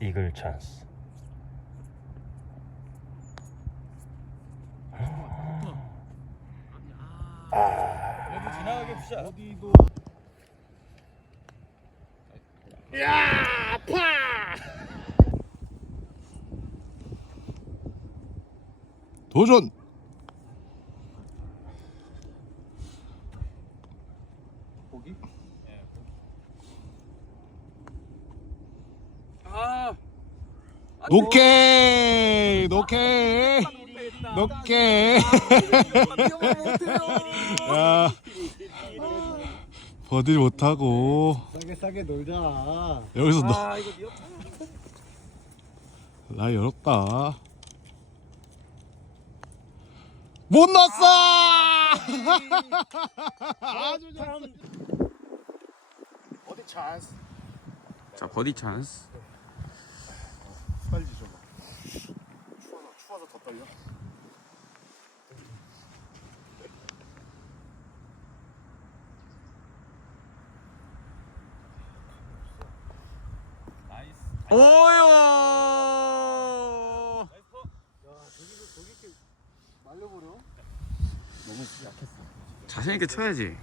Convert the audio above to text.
이글 찬스. 지나가게 푸샷. 어디도 도전. 보기? 노케 노케 노케. 야 버디 못하고 싸게 싸게 놀자. 여기서 너 아 이거 미역 라이 어렵다. 못 넣었어! 아주 잘. 어디 찬스? 자 버디 찬스 나이스. 오요 말려버려. 자신 있게 쳐야지